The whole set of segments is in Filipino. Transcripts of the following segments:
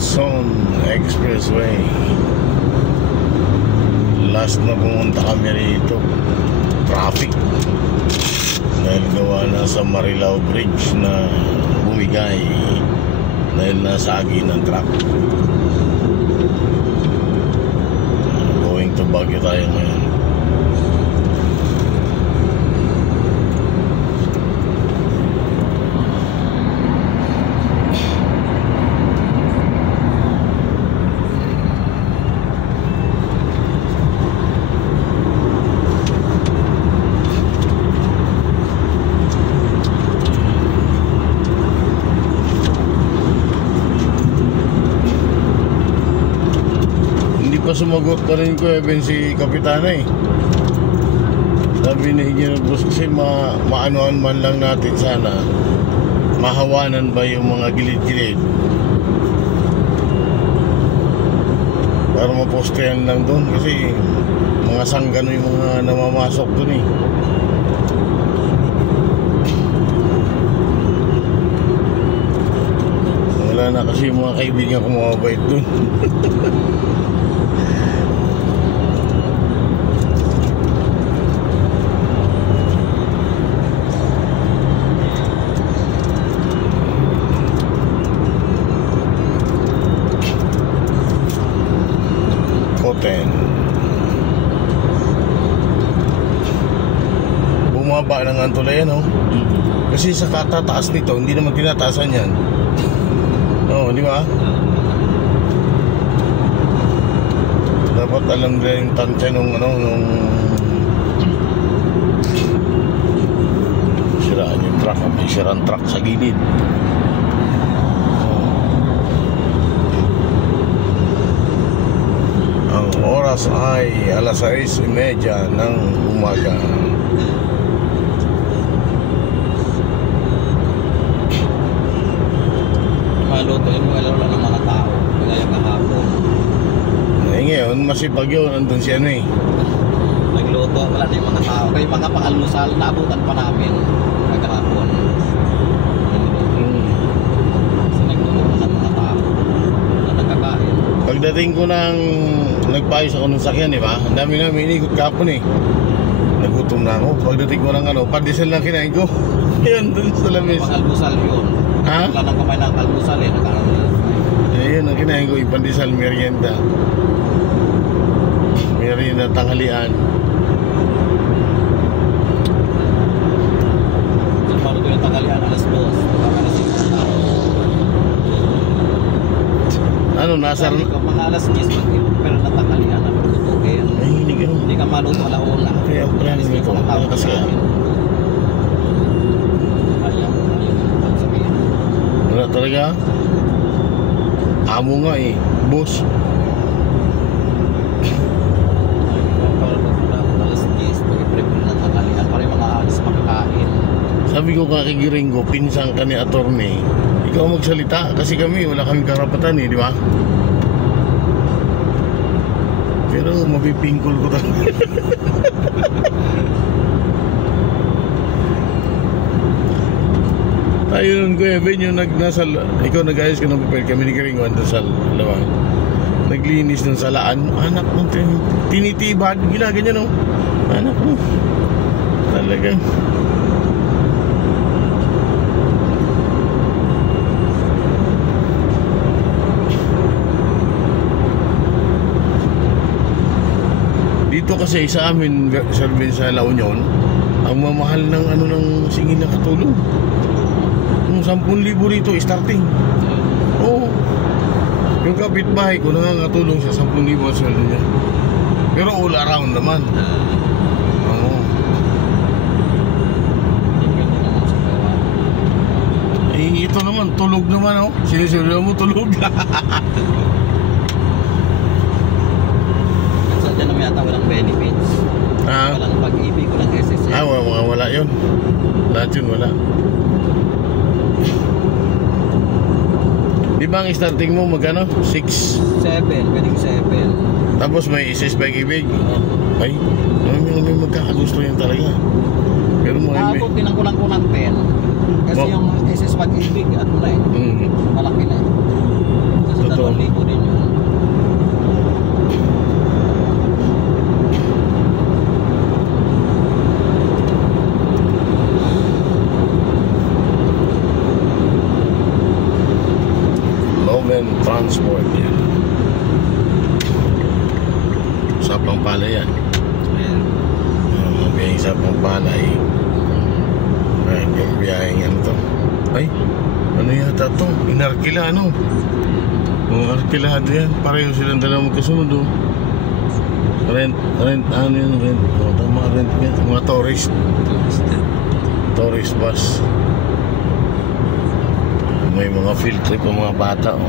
Luzon Expressway. Last na pumunta kami rito, traffic dahil gawa na sa Marilao Bridge na bumigay dahil nasagi ng truck. Going to Baguio tayo ngayon. Sumagot pa rin ko even si Kapitana eh. Sabi ni Engineer Boss kasi maanoan man lang natin sana, mahawanan ba yung mga gilid-gilid para mapostehan lang doon kasi mga sanggano yung mga namamasok doon eh. Wala na kasi yung mga kaibigan ko mababait doon. Bumaba ng Antulayan, no? Kasi sa katataas nito, hindi naman tinataasan yan. Oo, di ba? Dapat alam nila yung tansya nung siraan yung truck. May sirang truck sa gilid. Ang oras ay alas 6:30 ng umaga. Malutuin mo, wala ng mga tao. Wala yung kahapon. Eh ngayon, masipag yun. Andun si ano eh. Nagluto, wala na yung mga tao. Kaya mga pangalmusal, naabutan pa namin kahapon. Kasi nagluto na ng mga tao na nagkakain. Pagdating ko ng nagpaayos ako ng sakyan, di ba? Ang dami namin inikot kahapon eh. Nagutom na ako. Pagdating ko ng pandesal lang kinain ko. Yan, dun sa lamis. Pangalmusal yun. Ha? Wala nang kumain ng almusal eh. Ayun, ang kinain ko, pandesal, merienda. Merienda, tanghalian. Bago ko yung tanghalian, alas 2. Alas 5 na. Ano, nasar na? Mga alas 10, pero na tanghalian, lutuin. Ay, hindi ganun. Hindi ka maluto alauna. Kaya ang plano nito, kasi wala talaga. Amo nga eh, boss. Alas 10, pag-prepare na tanghalian para yung mga alis makakain. Sabi ko kay Giringo, pinsang ka ni attorney, ikaw magsalita kasi kami wala kaming karapatan eh, di ba? Pero mapipingkol ko talaga. Tayo nun ko Ben, yung nagnasal, ikaw nag-ayos ka ng papel, kami ni Giringo andun sa lawang. Naglinis ng salaan, anak mo, tinitibag, ginaganyan no? Anak mo, talaga. Dito kasi sa amin, sa La Union, ang mamahal ng ng singil na katulong. Yung 10,000 rito starting. Oo. Yung kapitbahay ko nangangatulong sa 10,000 ang sweldo niya. Pero all around naman. Oo. Eh ito naman, tulog naman oh. Sinisiryo mo tulog. Sadya naman yata walang benefits. Walang pag-ibig, walang SSS. Wala yun. Lahat yun wala. Di ba ang starting mo magkano? 6? 7, pwedeng 7. Tapos may SS pag-ibig. Ay, may magkakagusto yan talaga. Pero mo Naabot din ang kulang-kulang 10. Kasi yung SS pag-ibig, ano na eh. Malaki na eh. Kasi totoo. transport yan. Sapang palay yan. Ayan. Biyaheng sapang palay. Ayan, yung biyaheng ano to. Ay, ano yata to? Inarkila ano? Mga arkilado yan. Pareho silang dalawa magkasunod oh. Rent, ano yun, rent. O, tama, rent yan. Mga tourist bus. May mga field trip ng mga bata oh.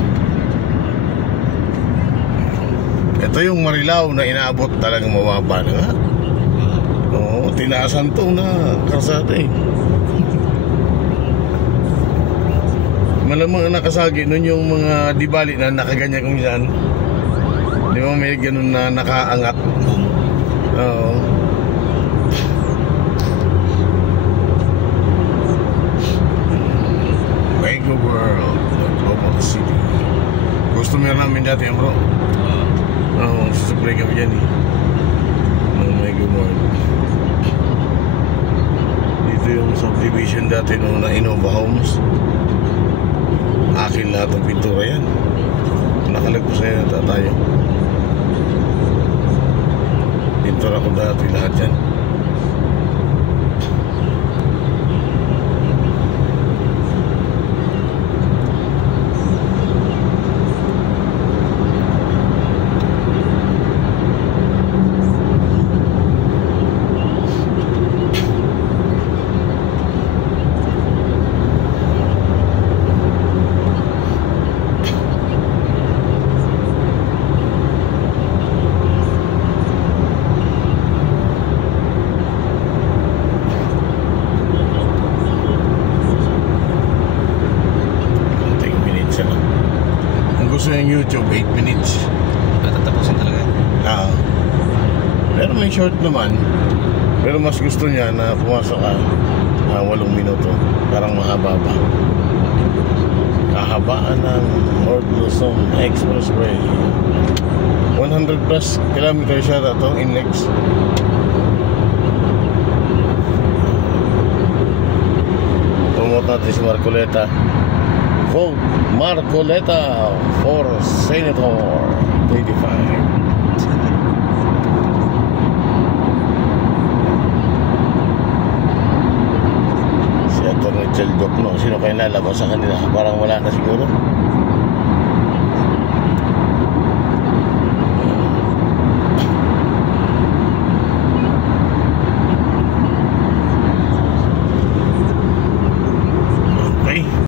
Ito yung Marilao na inaabot talagang mababa na nga. Oo, tinaasan to na karsada eh. Malamang nakasagi nun yung mga dibali na nakaganyan kung saan. Di ba may ganun na nakaangat? Oo. Mega World, Global City. Customer namin dati yan bro. Oo, susupply kami dyan eh. Mega World. Dito yung subdivision dati nung na Innova Homes. Akin lahat ang pintura yan. Nakalagpo sa'yo na tayo. Pintura ko dati lahat yan. Gusto yung YouTube 8 minutes. Tatapusin talaga. Pero may short naman. Pero mas gusto niya na pumasok ka 8 minuto. Parang mahaba pa. Kahabaan ng North Luzon Expressway. 100 plus kilometers siya ito in legs. Promote natin si Marcoleta. Vote Marcoleta for Senator 25. Si Atty. Cheldok, no? Sino kayo lalabas sa kanila? Parang wala na siguro.